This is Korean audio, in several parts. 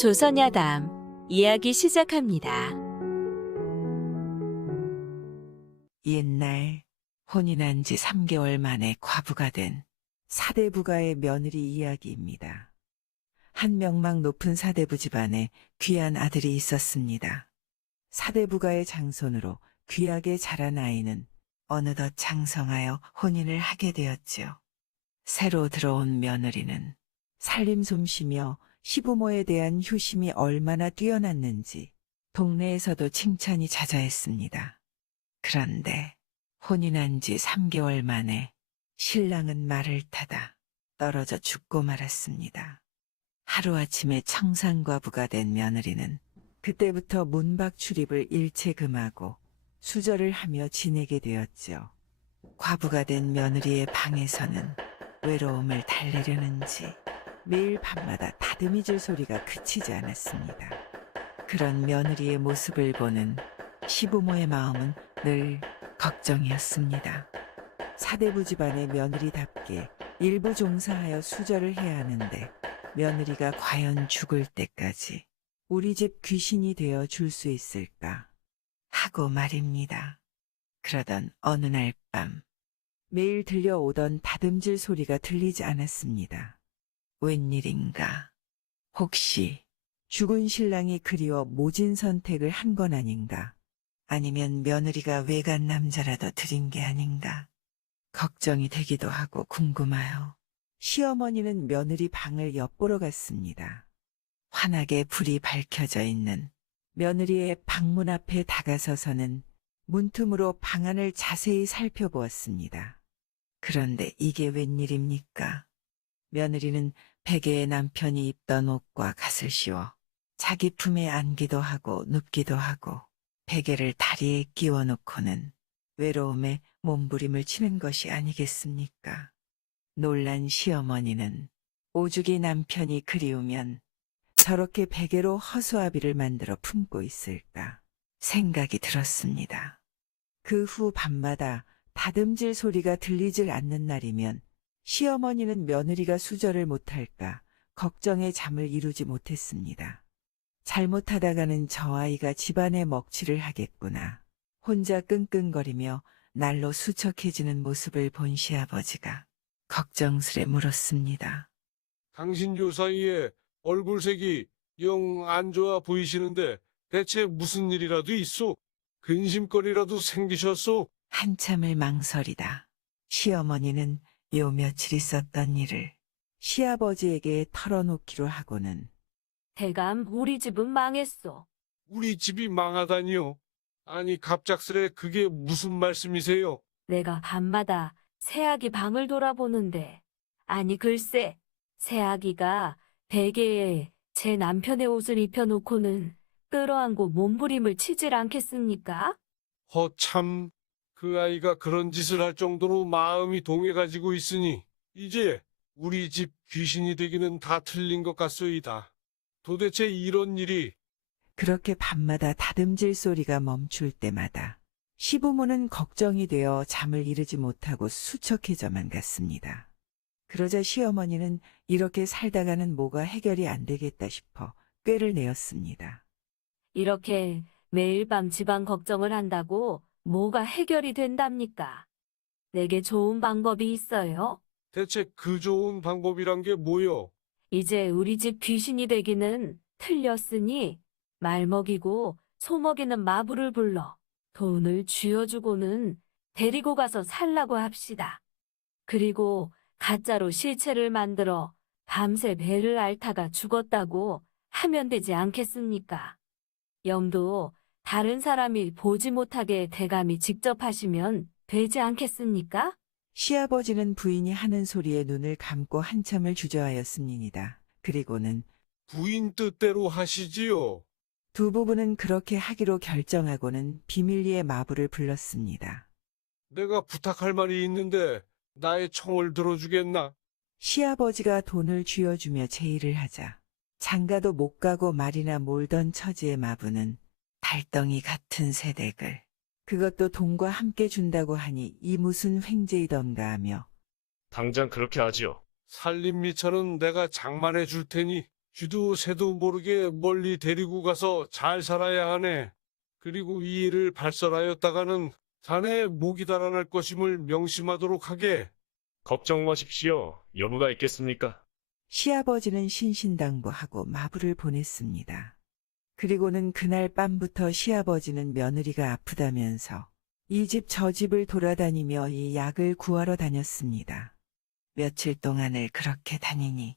조선야담 이야기 시작합니다. 옛날 혼인한 지 3개월 만에 과부가 된 사대부가의 며느리 이야기입니다. 한 명망 높은 사대부 집안에 귀한 아들이 있었습니다. 사대부가의 장손으로 귀하게 자란 아이는 어느덧 장성하여 혼인을 하게 되었지요. 새로 들어온 며느리는 살림 솜씨며 시부모에 대한 효심이 얼마나 뛰어났는지 동네에서도 칭찬이 자자했습니다. 그런데 혼인한 지 3개월 만에 신랑은 말을 타다 떨어져 죽고 말았습니다. 하루아침에 청산과부가 된 며느리는 그때부터 문밖 출입을 일체 금하고 수절을 하며 지내게 되었죠. 과부가 된 며느리의 방에서는 외로움을 달래려는지 매일 밤마다 다듬이질 소리가 그치지 않았습니다. 그런 며느리의 모습을 보는 시부모의 마음은 늘 걱정이었습니다. 사대부 집안의 며느리답게 일부 종사하여 수절을 해야 하는데 며느리가 과연 죽을 때까지 우리 집 귀신이 되어 줄 수 있을까 하고 말입니다. 그러던 어느 날 밤 매일 들려오던 다듬질 소리가 들리지 않았습니다. 웬일인가? 혹시 죽은 신랑이 그리워 모진 선택을 한 건 아닌가? 아니면 며느리가 외간 남자라도 들인 게 아닌가? 걱정이 되기도 하고 궁금하여 시어머니는 며느리 방을 엿보러 갔습니다. 환하게 불이 밝혀져 있는 며느리의 방문 앞에 다가서서는 문틈으로 방 안을 자세히 살펴보았습니다. 그런데 이게 웬일입니까? 며느리는 베개에 남편이 입던 옷과 갓을 씌워 자기 품에 안기도 하고 눕기도 하고 베개를 다리에 끼워 놓고는 외로움에 몸부림을 치는 것이 아니겠습니까? 놀란 시어머니는 오죽이 남편이 그리우면 저렇게 베개로 허수아비를 만들어 품고 있을까 생각이 들었습니다. 그 후 밤마다 다듬질 소리가 들리질 않는 날이면 시어머니는 며느리가 수절을 못할까 걱정에 잠을 이루지 못했습니다. 잘못하다가는 저 아이가 집안의 먹칠을 하겠구나. 혼자 끙끙거리며 날로 수척해지는 모습을 본 시아버지가 걱정스레 물었습니다. 당신 요 사이에 얼굴색이 영 안 좋아 보이시는데 대체 무슨 일이라도 있소? 근심거리라도 생기셨소? 한참을 망설이다 시어머니는 요 며칠 있었던 일을 시아버지에게 털어놓기로 하고는 대감 우리 집은 망했어. 우리 집이 망하다니요? 아니 갑작스레 그게 무슨 말씀이세요? 내가 밤마다 새아기 방을 돌아보는데 아니 글쎄 새아기가 베개에 제 남편의 옷을 입혀놓고는 끌어안고 몸부림을 치질 않겠습니까? 허참, 그 아이가 그런 짓을 할 정도로 마음이 동해가지고 있으니 이제 우리 집 귀신이 되기는 다 틀린 것 같소이다. 도대체 이런 일이 그렇게 밤마다 다듬질 소리가 멈출 때마다 시부모는 걱정이 되어 잠을 이루지 못하고 수척해져만 갔습니다. 그러자 시어머니는 이렇게 살다가는 뭐가 해결이 안 되겠다 싶어 꾀를 내었습니다. 이렇게 매일 밤 집안 걱정을 한다고 뭐가 해결이 된답니까? 내게 좋은 방법이 있어요. 대체 그 좋은 방법이란 게 뭐요? 이제 우리 집 귀신이 되기는 틀렸으니 말 먹이고 소 먹이는 마부를 불러 돈을 쥐어주고는 데리고 가서 살라고 합시다. 그리고 가짜로 실체를 만들어 밤새 배를 앓다가 죽었다고 하면 되지 않겠습니까? 염도 다른 사람이 보지 못하게 대감이 직접 하시면 되지 않겠습니까? 시아버지는 부인이 하는 소리에 눈을 감고 한참을 주저하였습니다. 그리고는 부인 뜻대로 하시지요. 두 부부는 그렇게 하기로 결정하고는 비밀리에 마부를 불렀습니다. 내가 부탁할 말이 있는데 나의 청을 들어주겠나? 시아버지가 돈을 쥐어주며 제의를 하자 장가도 못 가고 말이나 몰던 처지의 마부는 달덩이 같은 세댁을 그것도 돈과 함께 준다고 하니 이 무슨 횡재이던가 하며 당장 그렇게 하지요. 살림미처는 내가 장만해 줄 테니 쥐도 새도 모르게 멀리 데리고 가서 잘 살아야 하네. 그리고 이 일을 발설하였다가는 자네의 목이 달아날 것임을 명심하도록 하게. 걱정 마십시오. 여부가 있겠습니까? 시아버지는 신신당부하고 마부를 보냈습니다. 그리고는 그날 밤부터 시아버지는 며느리가 아프다면서 이 집 저 집을 돌아다니며 이 약을 구하러 다녔습니다. 며칠 동안을 그렇게 다니니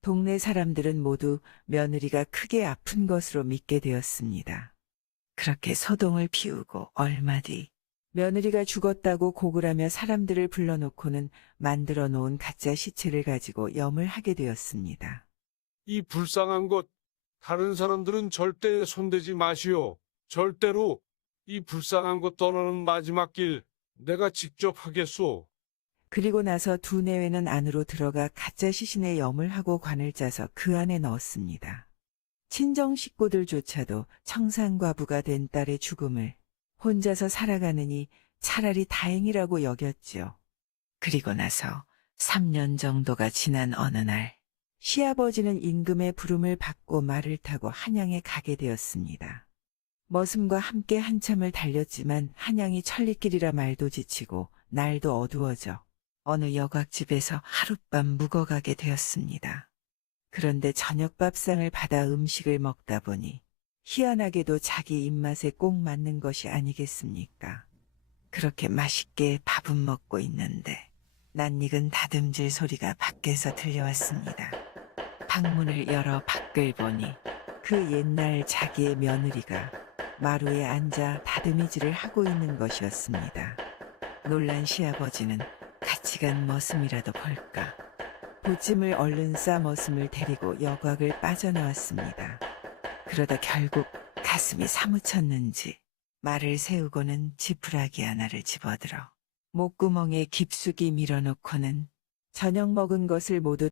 동네 사람들은 모두 며느리가 크게 아픈 것으로 믿게 되었습니다. 그렇게 소동을 피우고 얼마 뒤 며느리가 죽었다고 고글하며 사람들을 불러놓고는 만들어 놓은 가짜 시체를 가지고 염을 하게 되었습니다. 이 불쌍한 것, 다른 사람들은 절대 손대지 마시오. 절대로 이 불쌍한 것 떠나는 마지막 길 내가 직접 하겠소. 그리고 나서 두 내외는 안으로 들어가 가짜 시신에 염을 하고 관을 짜서 그 안에 넣었습니다. 친정 식구들조차도 청산과부가 된 딸의 죽음을 혼자서 살아가느니 차라리 다행이라고 여겼죠. 그리고 나서 3년 정도가 지난 어느 날 시아버지는 임금의 부름을 받고 말을 타고 한양에 가게 되었습니다. 머슴과 함께 한참을 달렸지만 한양이 천리길이라 말도 지치고 날도 어두워져 어느 여곽집에서 하룻밤 묵어가게 되었습니다. 그런데 저녁밥상을 받아 음식을 먹다 보니 희한하게도 자기 입맛에 꼭 맞는 것이 아니겠습니까? 그렇게 맛있게 밥은 먹고 있는데 낯익은 다듬질 소리가 밖에서 들려왔습니다. 방문을 열어 밖을 보니 그 옛날 자기의 며느리가 마루에 앉아 다듬이질을 하고 있는 것이었습니다. 놀란 시아버지는 같이 간 머슴이라도 볼까. 보찜을 얼른 싸 머슴을 데리고 여곽을 빠져나왔습니다. 그러다 결국 가슴이 사무쳤는지 말을 세우고는 지푸라기 하나를 집어들어 목구멍에 깊숙이 밀어놓고는 저녁 먹은 것을 모두